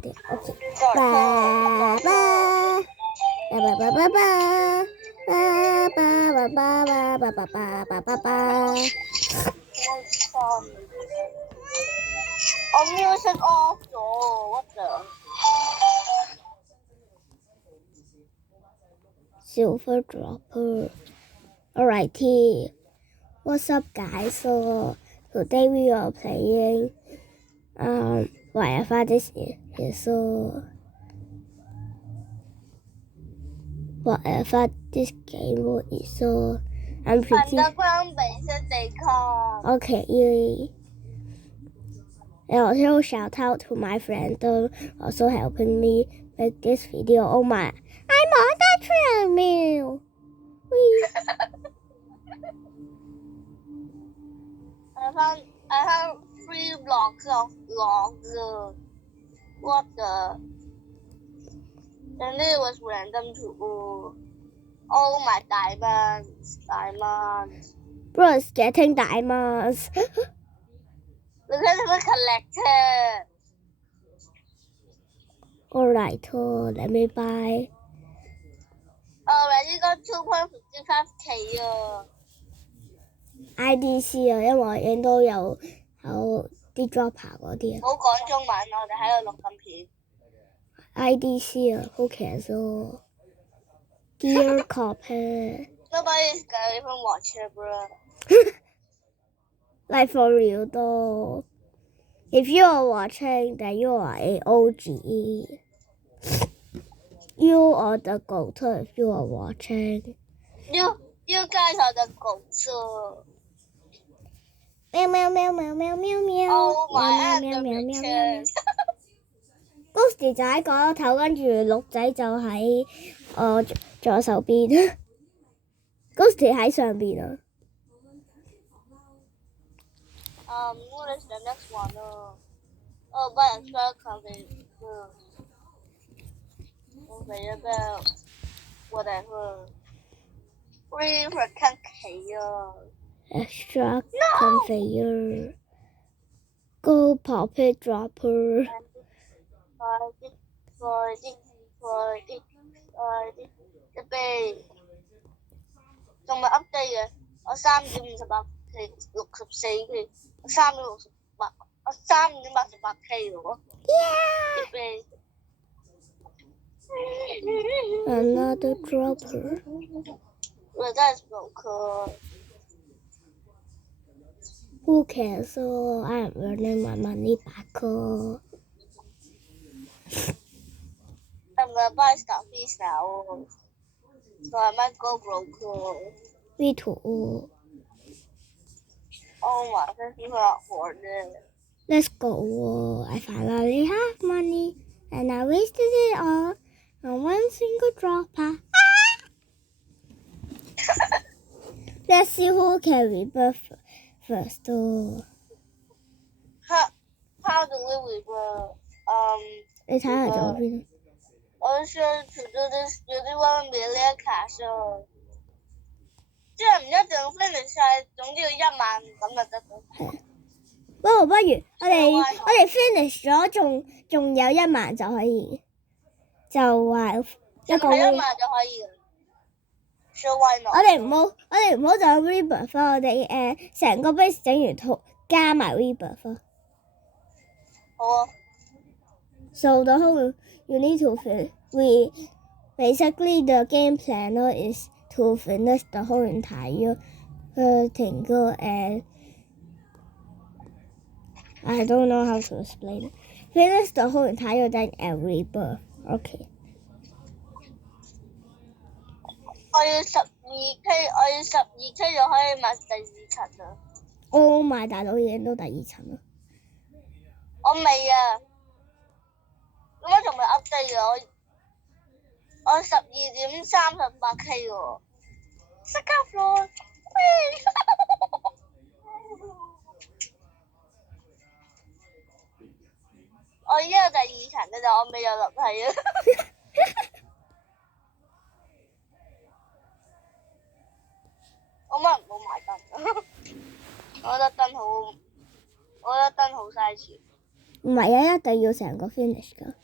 Okay. Ba ba ba ba ba ba ba ba ba ba ba ba ba ba ba. Oh, music off though. What the? Silver dropper. Alrighty. What's up, guys? So today we are playing whatever this is. So whatever this game is. So I'm pretty. 反光本身得看。 Okay, yay. And also shout out to my friend also helping me make this video. Oh my, I'm on the treadmill. I have 3 blocks of logs. What the? And it was random too. Oh my diamonds. Bro's getting diamonds. Look at the collector. Alright, so let me buy. Already got 2.55k 啊 IDC 啊，因為我已經都有啲 dropper 嗰啲啊。唔好講中文，我哋喺度錄緊片。IDC 啊，who cares 咯？Gear copper. Nobody's gonna even watch it, bro. Like for real though. If you are watching, then you are a OG. You are the goat if you are watching. You guys are the goats. Meow meow meow meow meow meow meow. Oh my, meow I'm meow the meow meow meow. richest. Ghosty 就喺嗰頭，跟住鹿仔就喺左手邊。Ghosty 喺上邊啊。What is the next one? Oh, but it's not coming. Okay, about whatever. 3%k. Extract conveyor. Go puppet dropper. 一杯，仲未 update 嘅，我3.58K 64K， 3.68，我3.88K 喎。一杯。Another dropper. 我真係冇課。Who cares? So I'm earning my money back. I'm gonna buy stuff now. So I might go broke. Me too. Oh my, this is not for it. Let's go. I finally have money and I wasted it all on one single dropper. Let's see who can rebirth first. How do we rebirth? 你睇下左邊。我需要 to do this 有啲1 million cash 即係唔一定 finish 晒，總之要1萬咁就得到。不如我哋 finish 咗，仲有1萬就可以，就話一個。1萬就可以。So why not？ 我哋唔好就 rebirth 我哋成個 base 整完套加埋 rebirth。好啊。So the whole you need to basically the game plan is to finish the whole entire thing and I don't know how to explain it. Finish the whole entire thing and rebirth. Okay. 我要12K 就可以買第2層啦。Oh my 大佬已經到第2層啦。我未啊。咁我仲未 update 嘅，我12.38K 喎。Second floor， 我而家有第2層嘅咋，我未有樓梯啊。我乜唔好買燈，我覺得燈好嘥錢。唔係啊，一定要成個 finish 㗎。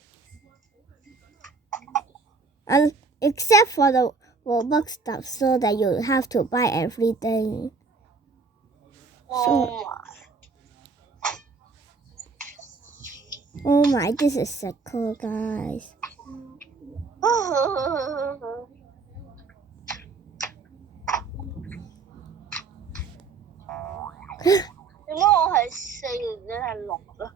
Except for the Robux stuff, so that you have to buy everything. Oh my, this is so cool, guys. 點解我係4你係6啊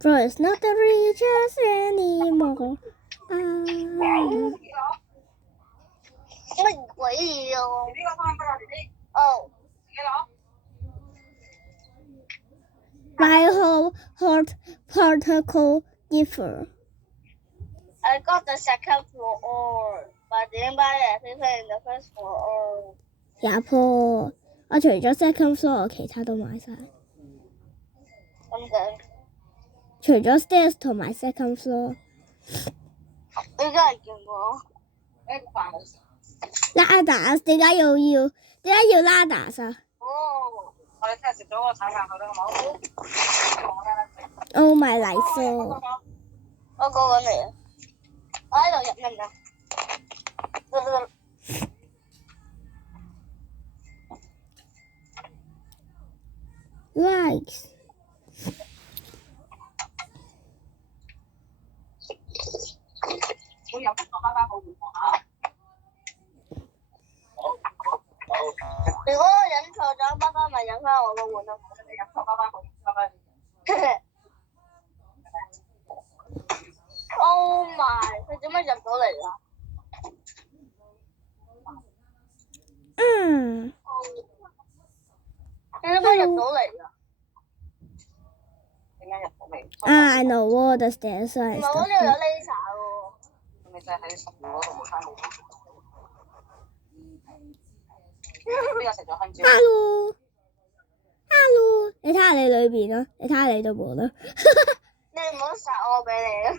Bro, it's not the regions anymore. 乜鬼嘢啊？哦。My whole heart particle differ. I got the second floor, but didn't buy everything in the first floor. 也破，我除咗 second floor， 我其他都買晒。咁嘅。除咗 stairs 同埋 second floor。你真係見我。Ladders 點解要 Ladders 啊？哦。我哋聽日食咗個炒飯佢都好。Oh my 泥酥。我過緊嚟啊！我喺度入緊啊！Likes。會有得個爸爸好回放下。如果我飲錯咗，爸爸咪飲翻我個碗咯。你飲錯爸爸好，爸爸。Oh my！ 佢點解入到嚟啊？佢點解入到嚟啊？點解入到嚟？I know what the stairs are. 唔係我呢度有 laser 喎。咪就係喺10號嗰度冇翻好。邊個食咗香蕉 ？Hello，你睇下你裏邊啦，你睇下你度門啦。你唔好殺我俾你啊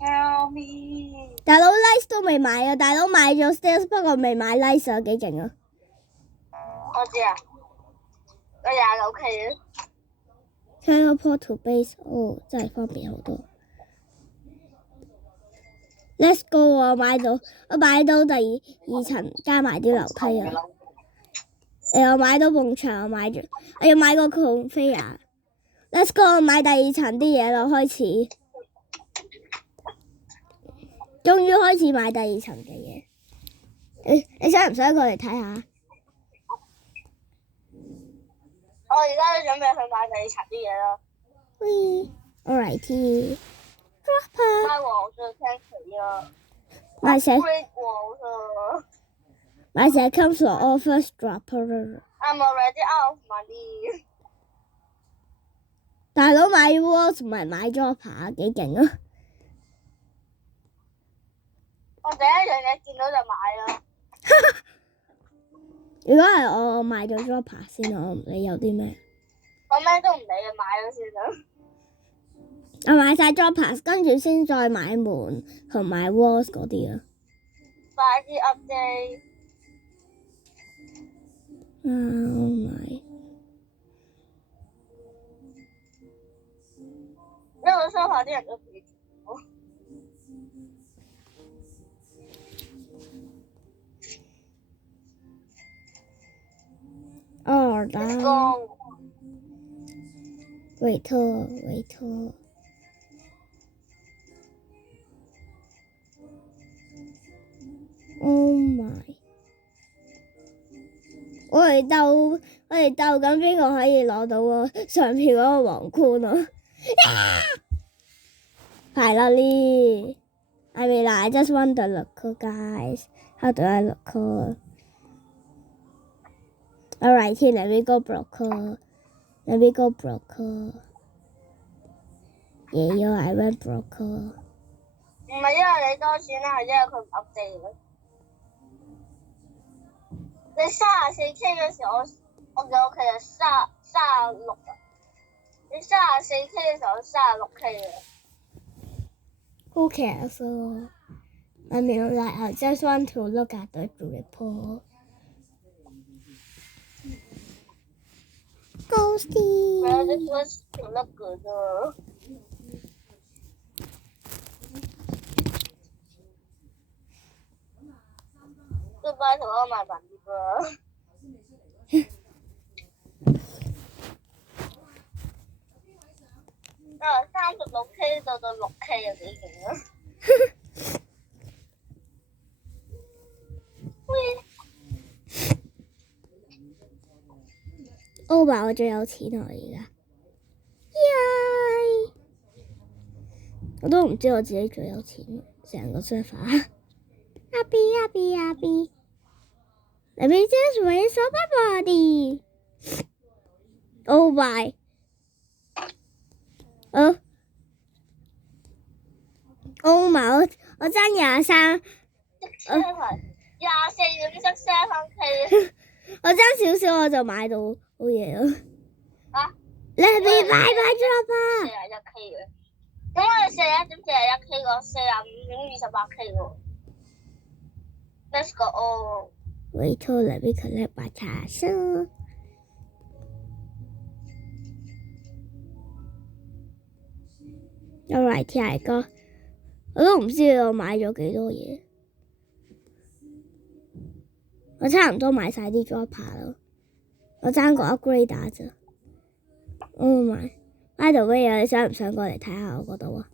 ！Tell me。大佬 Lice 都未買啊！大佬買咗 stairs， 不過未買 Lice 啊，幾勁啊！我知啊，我29K 啊。Teleport to base， 哦，真係方便好多。Let's go！ 我買到第2層，加埋啲樓梯啊！我買到埲牆，我要買個 conveyor。Let's go！ 我買第2層啲嘢啦，開始。終於開始買第2層嘅嘢。你想唔想過嚟睇下？我而家都準備去買第2層啲嘢啦。Alrighty。買黃色聽佢啊！買石。黃色。買 second floor first dropper。I'm already out of money。大佬買 walls 唔係買 dropper， 幾勁啊！我第一樣嘢見到就買啦。如果係我買咗 dropper 先，我唔理有啲咩。我咩都唔理啊，買咗先啦。我買晒 droppers， 跟住先再買門同埋 walls 嗰啲啊。快啲 update。Oh my！ 因為我商下啲人都幾多。Let's go。維托。Oh my！ 我哋鬥緊邊個可以攞到上票嗰個皇冠啊！Finally! I mean, I just want the local guys. How do I local? Alright, here, let me go broker. Yeah, I went broker. 唔係因為你多錢啦，係因為佢唔 update 咯。你34K 嘅時候，我嘅屋企係36啊。你34K 嘅時候36K 啊。Who cares? I mean, like, I just want to look at the report. Ghosty。然后就说挺那个的。都拜託我買慢啲啦。36K 到6K 啊，幾勁啊！歐爸，我最有錢啊！而家，耶！我都唔知我自己最有錢，成個 server。Happy. Let me just raise up my body. Oh my. 歐爸，我爭23。24.7K。我爭少少我就買到好嘢啦。啊！你係咪買咗吧？41K 嘅，咁我哋41.41K 個45.28K 喎。Let's go！ Wait till let me collect my cash. Alright, here I go. 我都唔知我買咗幾多嘢。我差唔多買晒啲 dropper 咯，我爭個 upgrade 打咋。Oh my! By the way 啊，你想唔想過嚟睇下我嗰度啊？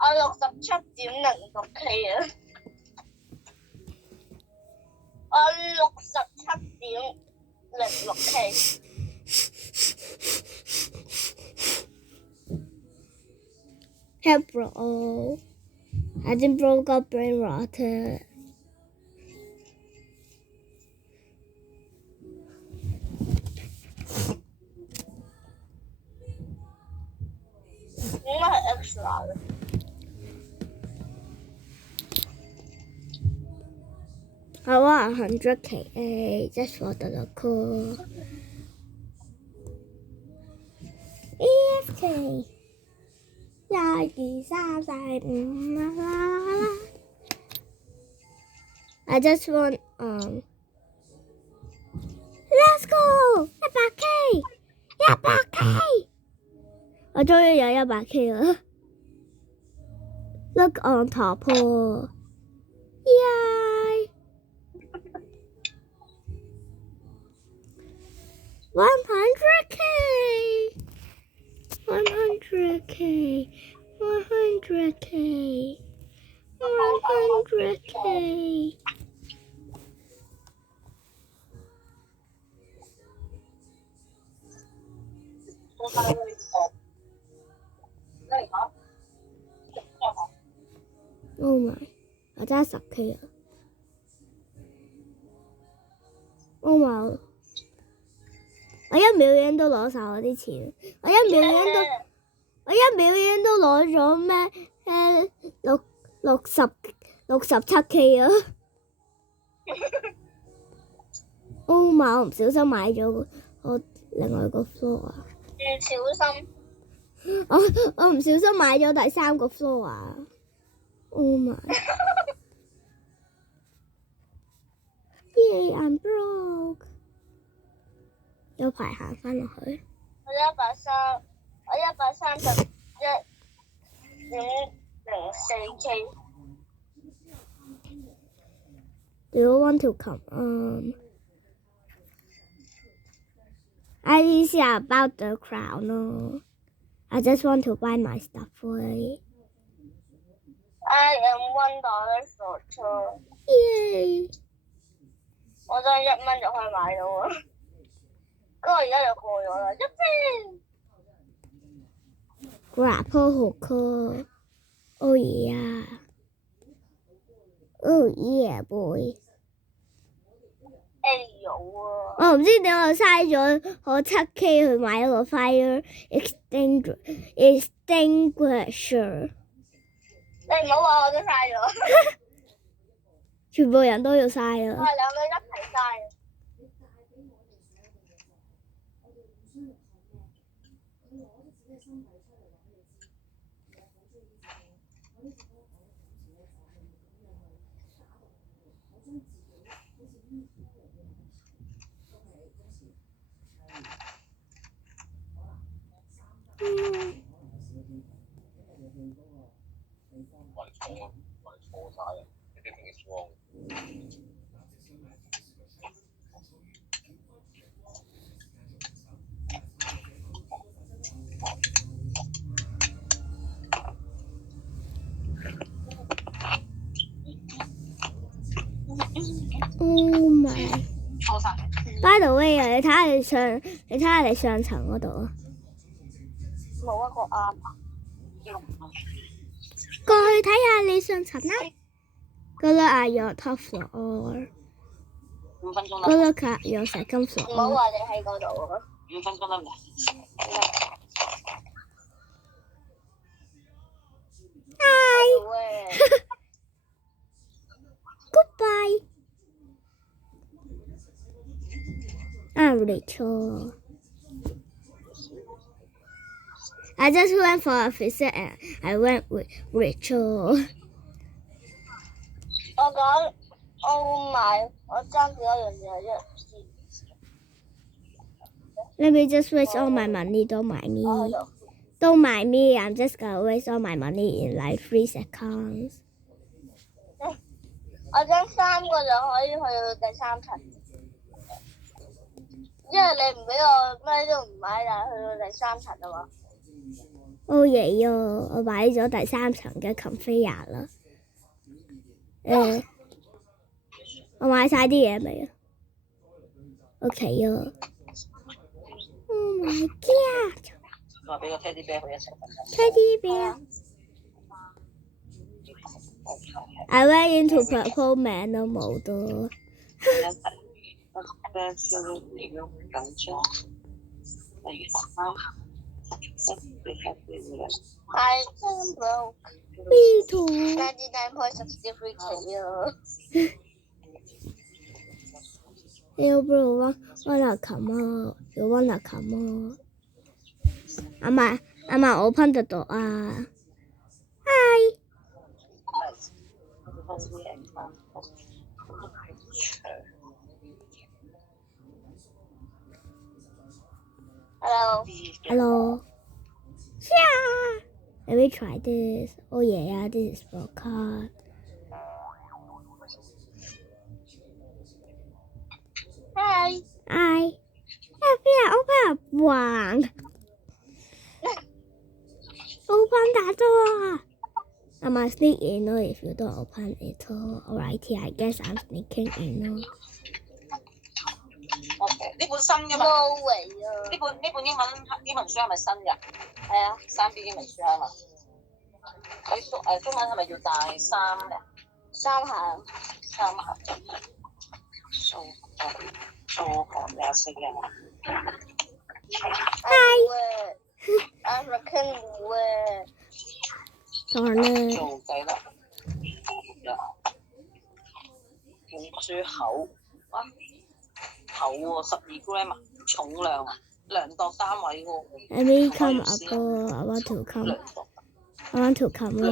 我67.06K 啊！我67.06K。Help bro! I just broke up brain rot. 應該係 extra 嘅。好啊，100K just for the cool. EFK 1、2、3、4、5啦。I just want Let's go 100K 我終於有100K啦。Look on top 喎，Yay 100K 100K 100K 100K。Oh my！ 我爭10K 啊 ！Oh my！ 我1秒影都攞晒我啲錢，我1秒影都攞咗咩67K 啊！Oh my！ 我唔小心買咗我另外個 floor 啊！唔小心。我唔小心買咗第3個 floor 啊！ Oh my! Yay! I'm broke. 有排行返落去。我131.04K。Do you want to come on? I didn't see about the crowd, no. I just want to buy my stuff for it. I am $1 short. Yay! 我爭1蚊就可以買到啊！不過而家就過咗啦，1蚊。Grapple hooker. Oh yeah. Oh yeah, boy. 哎呦啊！我唔知點我嘥咗我7K 去買一個 fire extinguisher。你唔好話我都嘥咗。全部人都要嘥啦。我係兩個一齊嘥。晒。 By the way 啊，你睇下你上層嗰度啊，冇一個啱。過去睇下你上層啦。Go look at your top floor. 5分鐘 Go 啦， look at your second 唔好 floor. 話你喺嗰度啊！ 5分鐘得唔得？ Hi. 喂， Goodbye. I'm Rachel. I just went for a visit and I went with Rachel. 我講我買，我爭幾多樣嘢啫？ Let me just waste all my money. Don't mind 我喺 me. 度。 Don't mind me. I'm just gonna waste all my money in like 3 seconds. 我爭3個就可以去到第3層，因為你唔俾我咩都唔買，但係去到第3層啊嘛。 Oh yeah 我買咗第3層嘅 conveyor 啦。我買晒啲嘢未啊 ？OK 啊。Oh my god！ 我俾個 teddy bear 佢一齊瞓。 Teddy bear。I went into purple man 冇到。緊張。I can broke Me too。 99.63 KO。 Yo bro, wanna come out? You wanna come out? I'ma open the door. Hi. Hello。 Hello. Yeah. Let me try this. Oh yeah, this is for card. Hi。 Hi. Yeah, open one. Open that door. I'ma sneak in if you don't open it. Alrighty, I guess I'm sneaking in. OK， 呢本新㗎嘛？ No way 啊！呢本英文書係咪新㗎？係啊， 3B 英文書啊嘛。佢中文係咪要大3嘅3行。 3行？數學24嘅。 Hi。I'm looking good。 Darn it. 做計啦。本書厚啊，厚喎，12 gram 啊，重量啊，量度單位喎。 Let me come up. I want to come. 量度 I want to come. 單位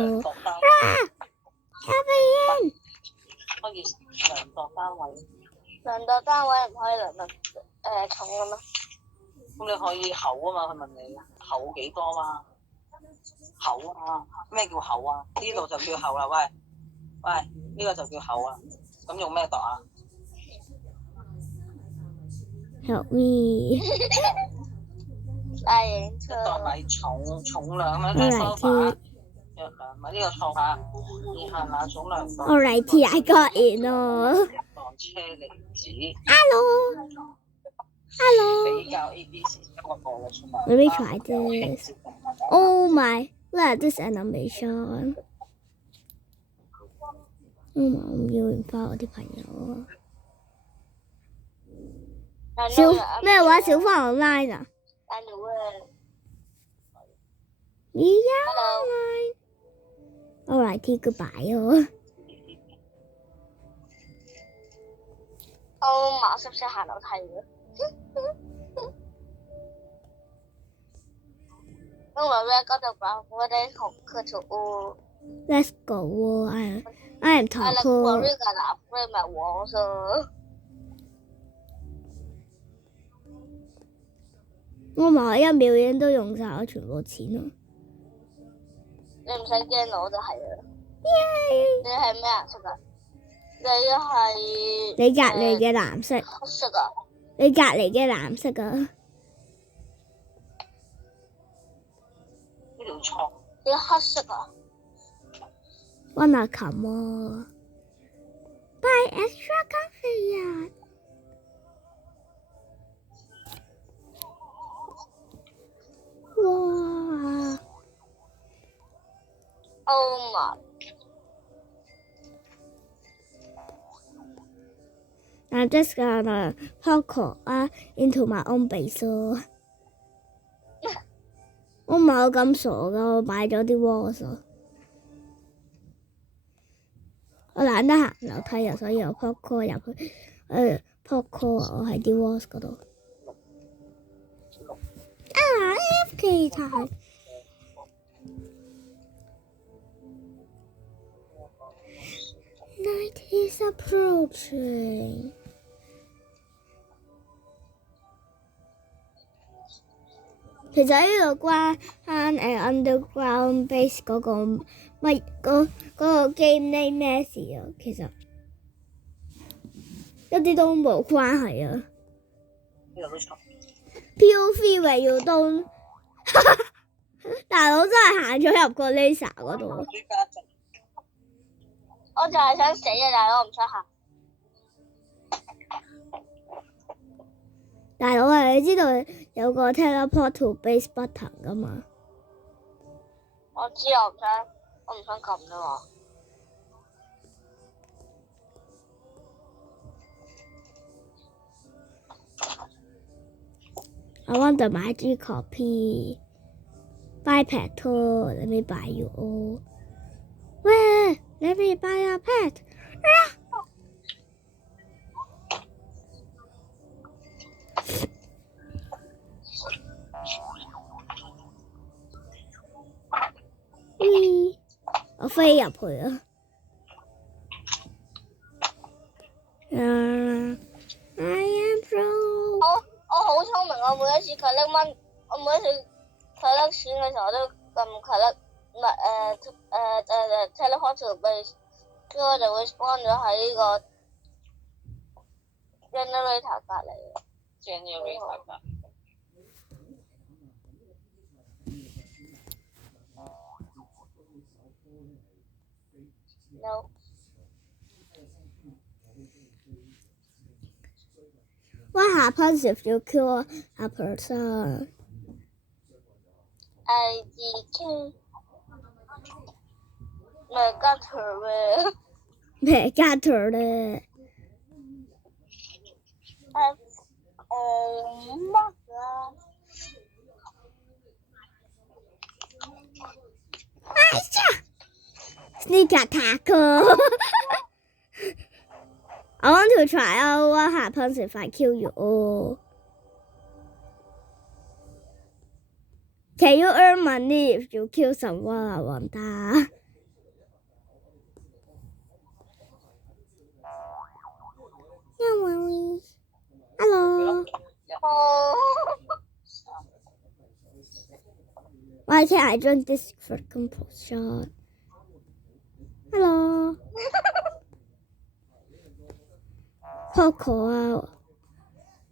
Help me in. 可以量度單位。 量度單位唔可以量度重㗎咩？ 咁你可以厚啊嘛？佢問你厚幾多嘛？厚啊！咩叫厚啊？呢度就叫厚啦。喂，呢個就叫厚啊。咁用咩度啊？ Help me. 大型車。度米重量咁樣睇方法。約量咪呢個錯下。以下哪種量度？ Alrighty, I got it. No. 當車厘子。 Hello. Hello. 比較 ABC 個個嘅出發。 Let me try this. Oh my. Look at this animation. 我要唔翻我啲朋友啊！咩話？小花 online 啊？ Yeah, online. Alrighty, goodbye 哦。我馬識唔識行樓梯嘅？因為咧嗰度把我哋同佢做。 Let's go. I am top. 我呢個男嘅咪黃色。我買1秒已經都用晒我全部錢啦。你唔使驚我就係啦。 Yay！ 你係咩顏色㗎？你係你隔離嘅藍色。黑色啊！你隔離嘅藍色啊！呢條錯。你黑色啊！ Wanna come on? Buy extra conveyor. Oh my！ I'm just gonna pop into my own base 咯。我唔係咁傻噶，我買咗啲 walls。我懶得行樓梯啊，所以我 pop call 入去。pop call 我喺啲 walls 嗰度。AFK time。Night is approaching。其實呢個關underground base 嗰個 game name 咩事啊？其實一啲都冇關係啊。POV 榮耀東，大佬真係行咗入個 laser 嗰度。我就係想死啊！大佬，我唔想行。大佬啊，你知道有個 teleport to base button 噶嘛？我知，我唔想撳啫嘛。I want the magic copy. Buy pet too. Let me buy you all. Where? Let me buy a pet.我飛入去啊！I am pro。我好聰明，我每一次佢拎蚊，我每一次佢拎錢嘅時候，我都撳佢拎，唔係teleport to base，跟住我就會 spawn 咗喺呢個 generator 隔離。generator 隔。No。What happens if you kill a person? IDK。Megator 咩？咩Megator咧？乜啊？哎呀 ！Sneak attack! I want to try out what happens if I kill you all. Can you earn money if you kill someone? I want that. No worries. Hello. Why can't I drink this freaking potion? Hello. Poco out.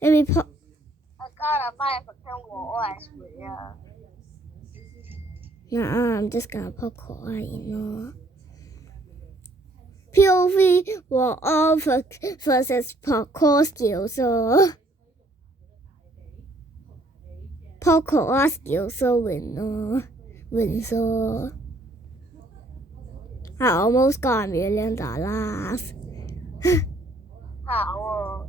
Let me pop. I gotta buy a freaking wall as well. Nah, I'm just gonna Poco out, you know. POV 和 all versus Poco skills 咯。Poco 啊 skills win 咯，win 咯。I almost got $1,000,000. How?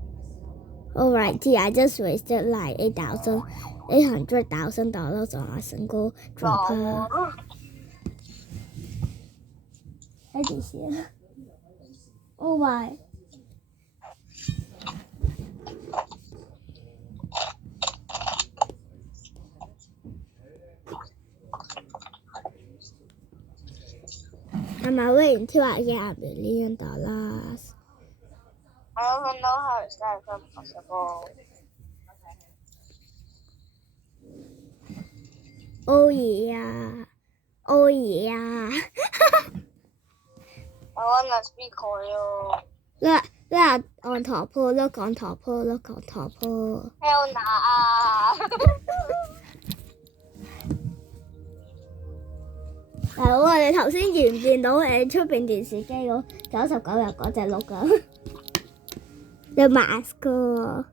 Alrighty, I just wasted like $800,000 on a single dropper. I did see. Oh my. Am I waiting until I get $1,000,000? I don't know how is that even possible. Oh yeah. Oh yeah. I wanna speak Korean. Look on top, look on top, look on top. Hell nah. 大佬啊，你頭先見唔見到出邊電視機嗰99日嗰隻鹿啊？The mask 啊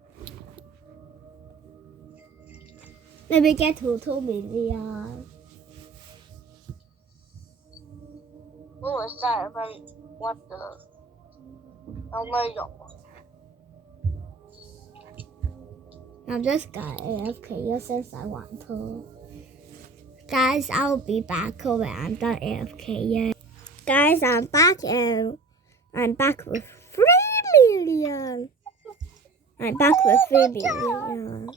！Let me get to 2 million. 都會嘥分屈㗎，有咩用I'm just got AFK since I want to. Guys, I'll be back when I'm done AFK. Yeah. Guys, I'm back and I'm back with 3 million. I'm back with 3 million.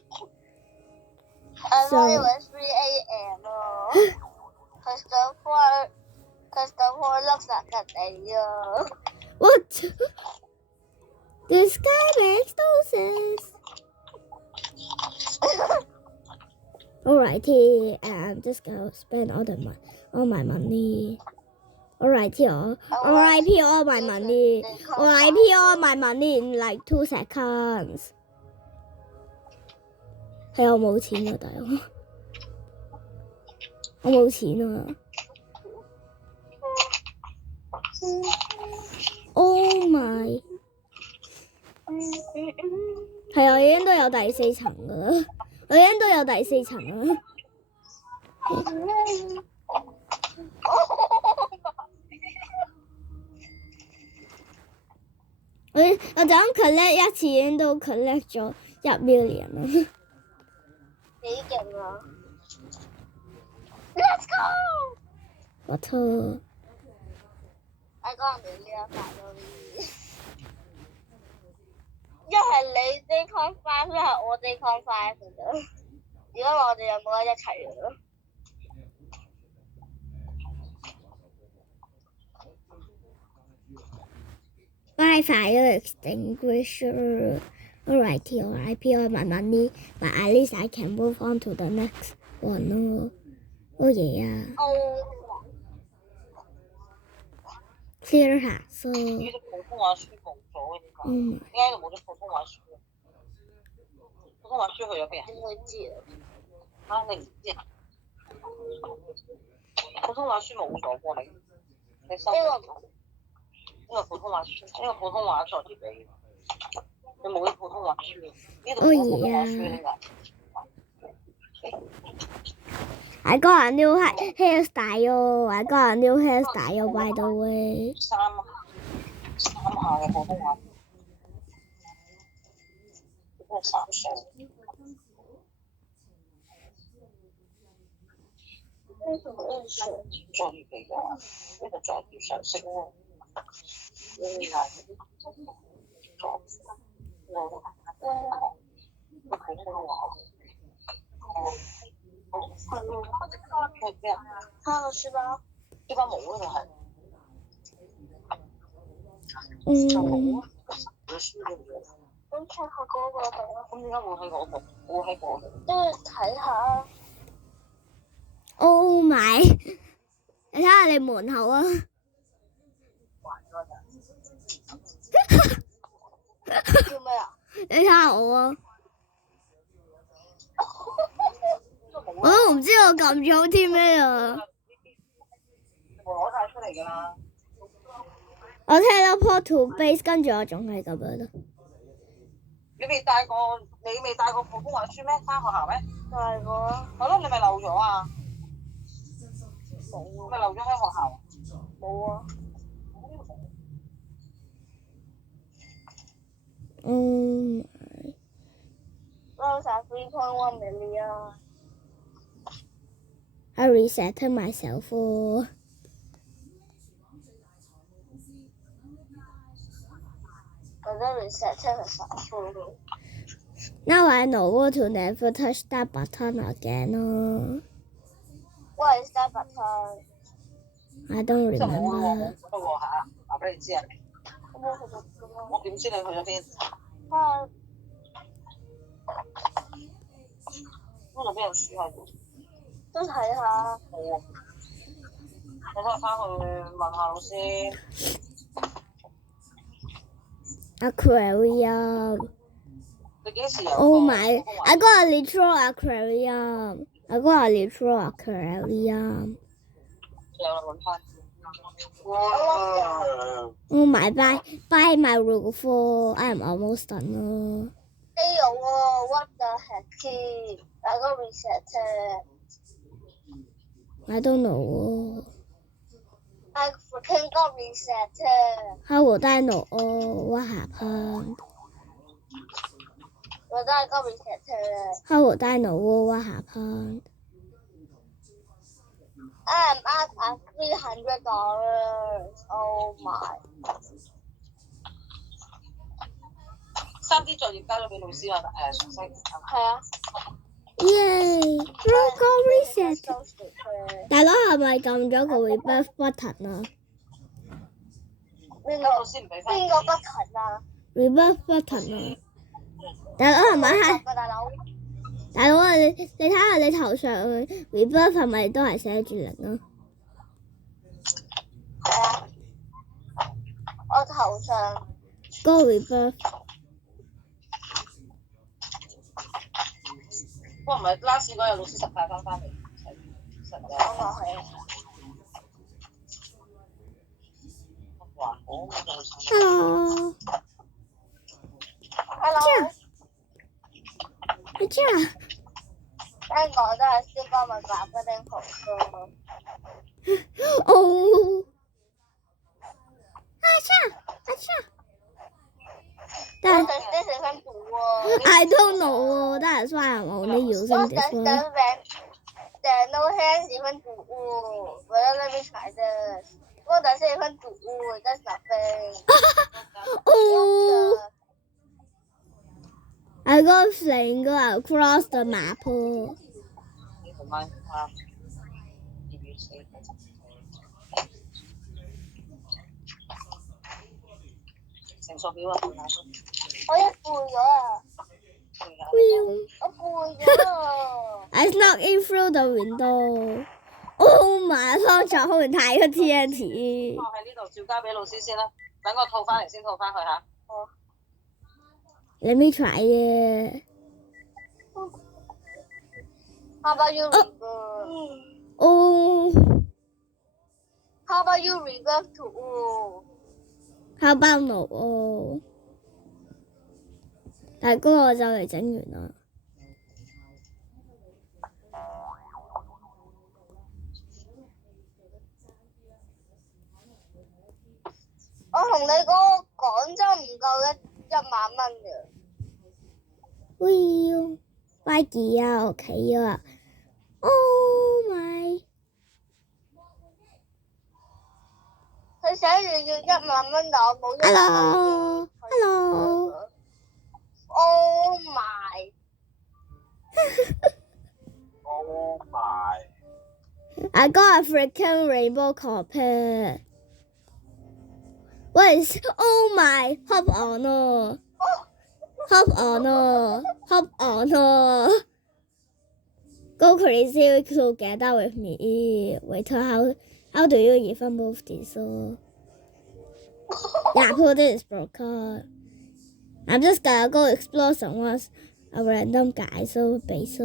I So- thought it was 3 a.m. Christopher looks like a day. What? This guy makes no sense. Alrighty, I'm just gonna spend all my money. Alrighty, alrighty, all my money. Alrighty, all my money in like 2 seconds. 係我冇錢啊，大佬，我冇錢啊。Oh my！係啊，我已經都有第4層噶啦，我已經都有第4層啦。我就咁 collect 一次已經都 collect 咗1 million 啦。幾勁啊 ！Let's go！我錯。I got 你呢一塊多啲。一係你 Daycon 5，一係我 Daycon 5㗎啫。如果我哋有冇得一齊㗎？Buy fire extinguisher. Alrighty, alright, all my money, but at least I can move on to the next one. Oh yeah. Clear 下先。呢隻普通話書冇咗嘅點解？點解冇咗普通話書？普通話書去咗邊啊？點會知啊？啊，你唔知啊？普通話書冇咗喎，你收咗？呢個普通話書，呢個普通話作業嚟，你冇啲普通話書，呢度冇普通話書點解？I got a new hairstyle. I got a new hairstyle, by the way. 三下嘅普通話，呢個3歲。作業嚟㗎，呢個作業常識喎。呢係作普通話。咩啊？看個書包。書包冇啊，就係。嗯。咁睇下嗰個度啦。咁點解會喺嗰度？會喺嗰度？都要睇下。Oh my！ 你睇下你門口啊！叫咩啊？你睇下我啊！我都唔知我撳咗啲咩啊！我攞晒出嚟㗎啦。我 teleport to base， 跟住我仲係咁樣咯。你未帶過普通話書咩？返學校咩？帶過。係咯，你咪漏咗啊？冇。咪漏咗喺學校？冇啊。收晒 3.1 million。I reset myself. 我都 reset 係3分。Now I know to never touch that button again. What is that button? I don't 即係冇 remember. 不過嚇，話俾你知啊！我去咗邊啊？我點知你去咗邊？嗰度邊有書喺度？都睇下。冇啊！我都係翻去問下老師。Aquarium. 你幾時有 Oh my! I got a literal aquarium. I got a literal aquarium. 有啦，揾翻。Oh my! Buy my roof. I'm almost done. What the heck? I got reset. I don't know. I freaking got reset. How would I know? Oh, what happened? 我都係got reset. How would I know? Oh, what happened? I'm up at $300. Oh my. 3D 作業交咗俾老師啊，熟悉係啊。Yay! Roll call reset. So stupid. 大佬係咪撳咗個 rebirth button 啊邊老師唔俾翻。邊個 button 啊？ ？rebirth button 啊！大佬係咪係？大佬。大佬啊，你睇下你頭上 rebirth 係咪都係寫住0啊？係啊。我頭上。嗰個 rebirth。不過唔係 last 嗰日老師實帶翻嚟，實嘅。我話係。哇！好就 Hello。 Hello。係這樣。聽講都係燒包咪白不丁好多。哦。啊這。但係呢四分鐘喎。I don't know. That's why I'm only using this one. There no hands even to Well, let me try this. What does it even to That's nothing. Oh. I got flying across the map.成數表啊！我一背咗啊！我背咗啊 I snuck in through the window. Oh my！ 方丈後面睇個 TNT。我喺呢度照交俾老師先啦，等我套翻嚟先套翻去嚇。好。Let me try it. How about you reverse? Oh. How about you reverse to How about no? Oh. 但係嗰個就嚟整完啦。我同你講真唔夠1萬蚊嘅。喂，快啲啊！OK 啊 ！Oh my！ 佢寫住要1萬蚊，但我冇1萬蚊。Hello。Oh my！ Oh my！ I got a freaking rainbow carpet. What is? Oh my! Hop on! Hop on! Hop on! Go crazy together with me. Wait, how do you even move this? Yeah, pull this broken. I'm just gonna go explore someone's a random guy's base.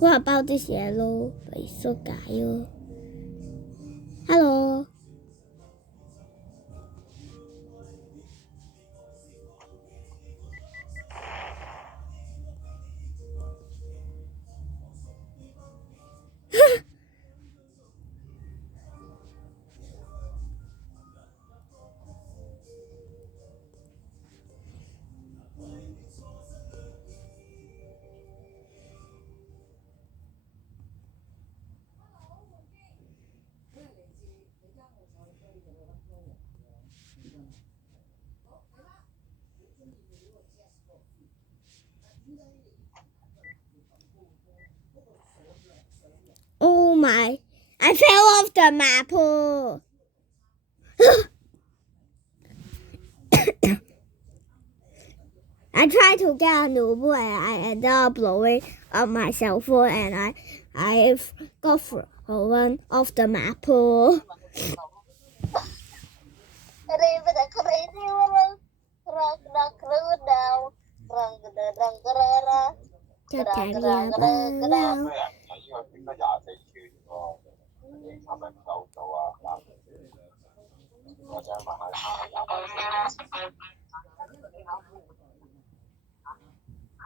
What about this yellow base guy? Hello. Oh my! I fell off the map. I tried to get a new boy and I ended up blowing up my cell phone and I got thrown off the map.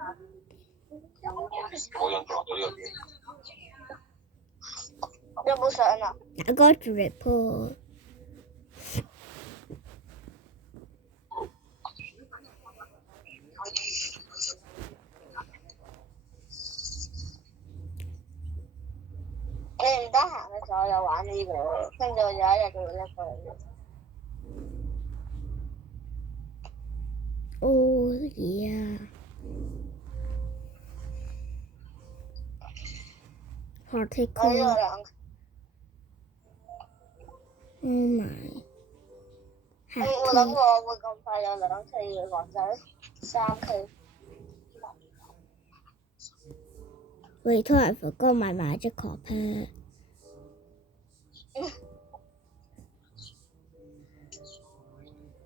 我印象咗呢個嘢。有冇相啊？打個 report。你唔得閒嘅時候又玩呢個，跟住我有一日就會拎過嚟。Oh yeah.我呢 Particle. 個兩 Oh my. 我冇諗過我會咁快有2 K 嘅，講真，3 K。Wait, I forgot my magic carpet.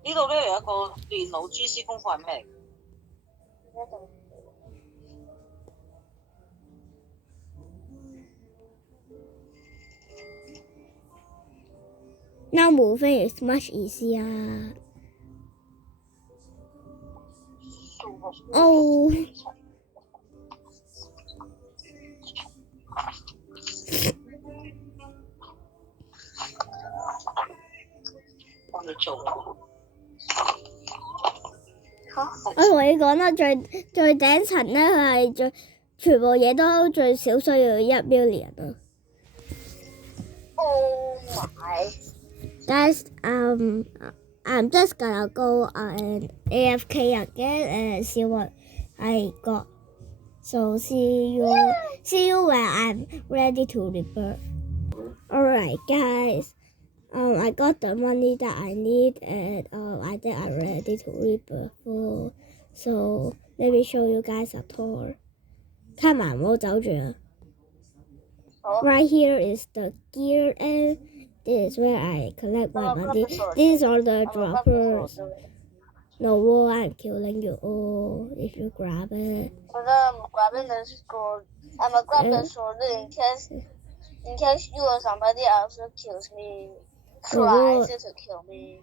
呢度咧有一個電腦 GC 功課係咩嚟？一定。Now moving is much easier. Oh. 幫你做。我同你講啦，最頂層咧，佢係全部嘢都最少需要1 million 啊。Oh my！ Guys, I'm just gonna go AFK again and see what I got. So see you when I'm ready to rebirth. Alright, guys. I got the money that I need and I think I'm ready to rebirth. So let me show you guys a tour. Come on, 唔好走住啊。Right here is the gear and this is where I collect my money. These are the droppers. No, I'm killing you all if you grab it. I'm grabbing the sword. I'm gonna grab the sword in case you or somebody else kills me. Tries to kill me.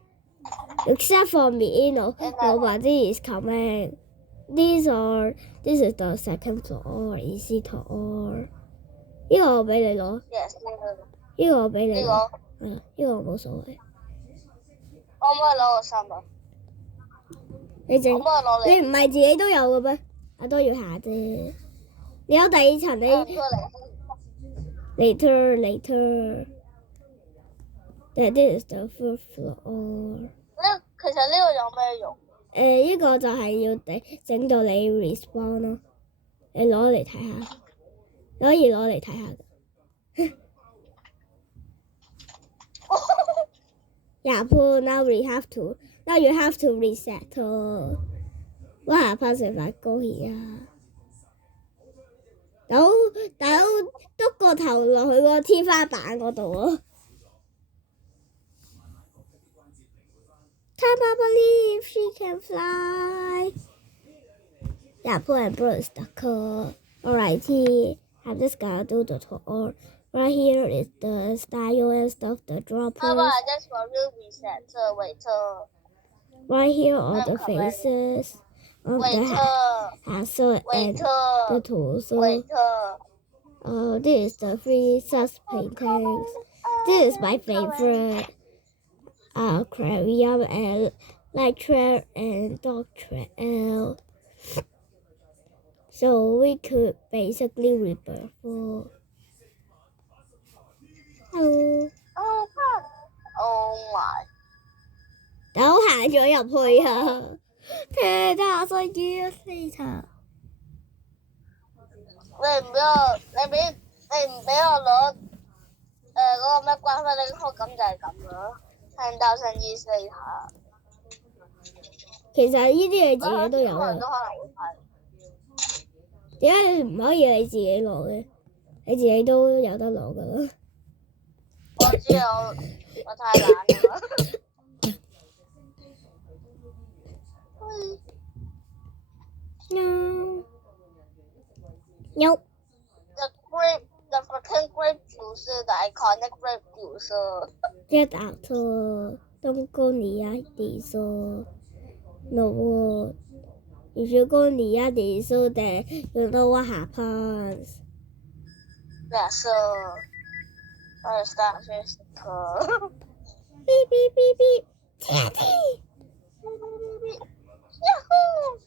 Except for me, nobody is coming. This is the second floor, easy tour. 呢個我俾你攞。Yes， 呢個我俾你攞。呢個。呢個我冇所謂。可唔可以攞我300？你可唔可以攞你唔係自己都有嘅咩？我都要下啫。你有第2層你。Later. This is the first floor. 其實呢個有咩用？呢個就係要整到你 respawn 咯。你攞嚟睇下，你可以攞嚟睇下㗎。Yeah, now you have to reset. What happens if I go here? 但篤個頭落去個天花板嗰度啊！ Can't believe she can fly. Yeah, Paul and Bro is stuck. Alrighty, I'm just gonna do the tour. Right here is the style and stuff, the droppers. How about I just for real reset? Wait. Right here are the faces of the hassle and the torso. This is the 3 sus paintings. This is my favorite. Aquarium and light trail and dog trail. So we could basically rebirth. Hello. Oh my！ 等我行咗入去啊！聽下所以四層。你唔俾我攞嗰個咩關翻你個，咁就係咁咯。10,024下。其實呢啲你自己都有啊。都可能會快。點解你唔可以你自己攞嘅？你自己都有得攞噶啦。我知我太懶啦。Nope. The freaking grape juice, the iconic grape juice. Get out. Don't go near this. No. If you go near the so that you know what happens. Yeah, so I start with the Beep beep beep beep. TNT. Yahoo!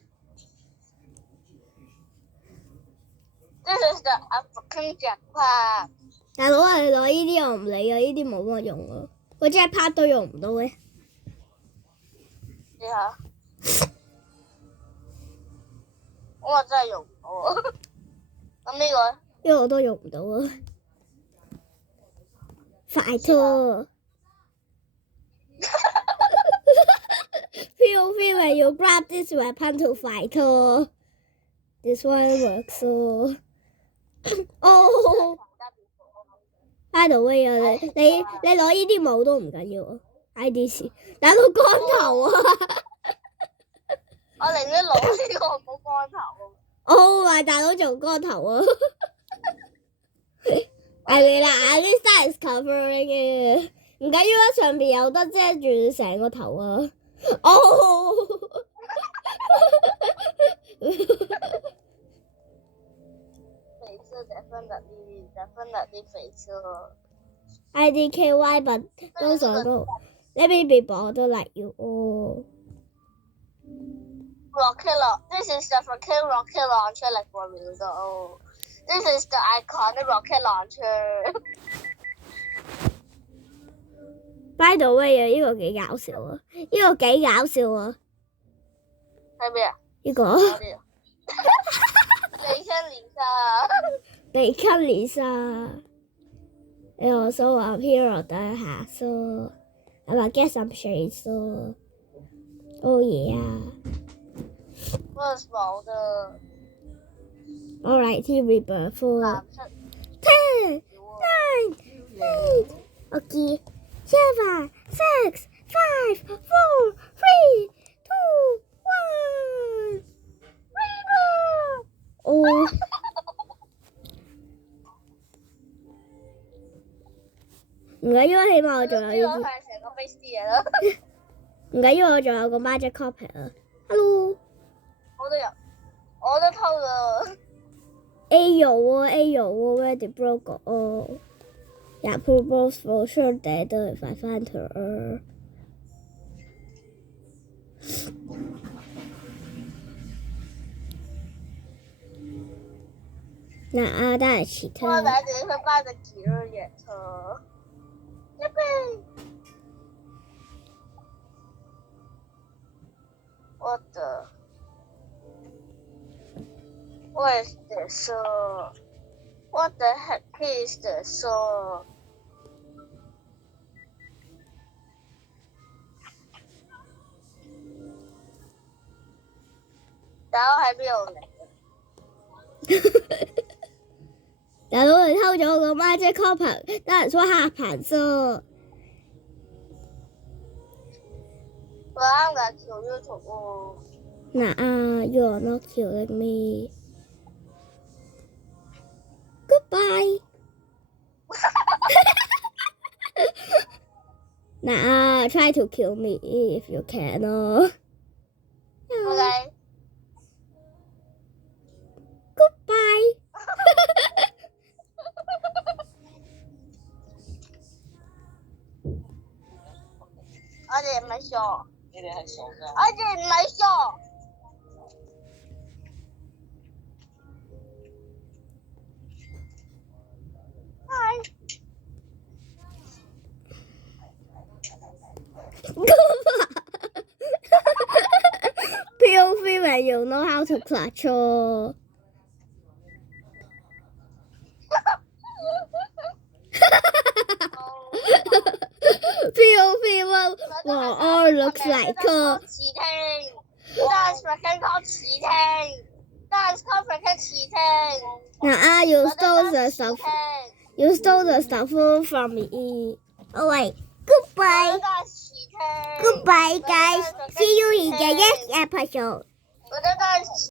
This is the African jackpot. 大佬啊，你攞呢啲我唔理啊，呢啲冇乜用啊，個 jackpot 都用唔到嘅。你下，我真係用唔到啊！咁呢個呢個我都用唔到啊。快拖。POV when you grab this weapon to fight her. This one works so. Oh, by the way 啊，你攞呢啲帽都唔緊要啊 ，IDC 打到光頭啊！我寧願攞呢個冇光頭啊！ Oh my 大佬做光頭啊！係咪啦？At least that is covering 嘅，唔緊要啊，上邊有得遮住成個頭啊！哦。肥色 definitely 肥色。 IDKY but 都想到 Let me be bothered like you all. This is the freaking rocket launcher like 4 minutes ago. This is the iconic rocket launcher. By the way 啊，呢個幾搞笑啊！呢個幾搞笑啊！係咩啊？呢個你跟連沙。They also appear on the hassle. I'm gonna get some shades so. Oh yeah. 我冇的。 Alright, here we go for 藍色。 10, 9, 8, okay, 7, 6, 5, 4, 3, 2, 1. Oh. 唔緊要，起碼我仲有呢啲。係成個 base 啲嘢咯。唔緊要，我仲有個 magic copy 啊。Hello。我都偷咗。A 有喎 ，A 有喎 ，Ready broke 哦。Yeah, poor boss for sure dead if I find her. 那阿大其我他。来等会办个几日演车。耶贝！我的。What is this? What the heck is this? 然後喺邊度嚟？大佬你偷咗我個 magic copy，但係說下盤色。我啱㗎條 YouTube 喎。Nah, you're not killing me. Goodbye. Nah, try to kill me if you can. OK。Goodbye. 我哋唔係傻。你哋係傻㗎。我哋唔係傻。POV when you know how to clutch. POV well, all looks like a 磁聽 ，That's freaking called 磁聽 ，That's called freaking 磁聽。Nah, you stole the stuff. You stole the stuff from me. Oh wait. Goodbye. Goodbye, guys. See you in the next episode. 我覺得